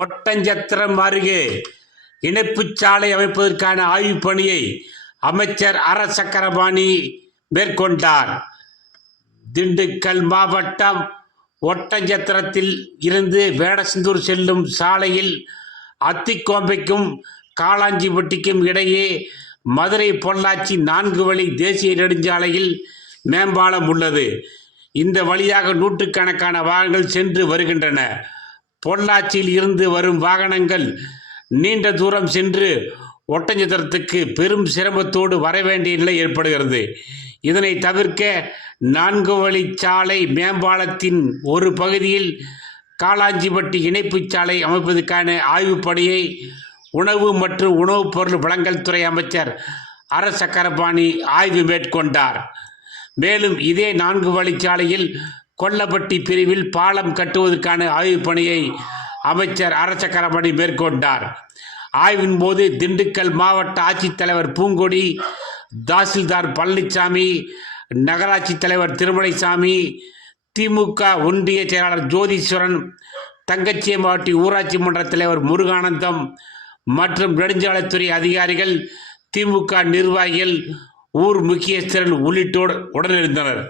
ஒட்டஞ்சத்திரம் அருகே இணைப்புச் சாலை அமைப்பதற்கான ஆய்வுப் பணியை அமைச்சர் அர. சக்கரபாணி மேற்கொண்டார். திண்டுக்கல் மாவட்டம் ஒட்டஞ்சத்திரத்தில் இருந்து வேடசந்தூர் செல்லும் சாலையில் அத்திக்கோம்பைக்கும் காளாஞ்சிப்பட்டிக்கும் இடையே மதுரை பொள்ளாச்சி நான்கு வழி தேசிய நெடுஞ்சாலையில் மேம்பாலம் உள்ளது. இந்த வழியாக நூற்றுக்கணக்கான வாகனங்கள் சென்று வருகின்றன. பொள்ளாச்சியில் இருந்து வரும் வாகனங்கள் நீண்ட தூரம் சென்று ஒட்டஞ்சத்திரத்துக்கு பெரும் சிரமத்தோடு வர வேண்டிய நிலை ஏற்படுகிறது. இதனை தவிர்க்க நான்கு வழிச்சாலை மேம்பாலத்தின் ஒரு பகுதியில் காளாஞ்சிபட்டி இணைப்புச் சாலை அமைப்பதற்கான ஆய்வுப் பணியை உணவு மற்றும் உணவுப் பொருள் வழங்கல் துறை அமைச்சர் அர சக்கரபாணி ஆய்வு மேற்கொண்டார். மேலும் இதே நான்கு வழிச்சாலையில் கொல்லப்பட்டி பிரிவில் பாலம் கட்டுவதற்கான ஆய்வுப் பணியை அமைச்சர் அரசக்கரமணி மேற்கொண்டார். ஆய்வின் போது திண்டுக்கல் மாவட்ட ஆட்சித்தலைவர் பூங்கொடி தாசில்தார் பழனிசாமி நகராட்சி தலைவர் திருமலைசாமி திமுக ஒன்றிய செயலாளர் ஜோதீஸ்வரன் தங்கச்சியம்பாட்டி ஊராட்சி மன்ற தலைவர் முருகானந்தம் மற்றும் நெடுஞ்சாலைத்துறை அதிகாரிகள் திமுக நிர்வாகிகள் ஊர் முக்கியஸ்தர்கள் உள்ளிட்டோர் உடனிருந்தனர்.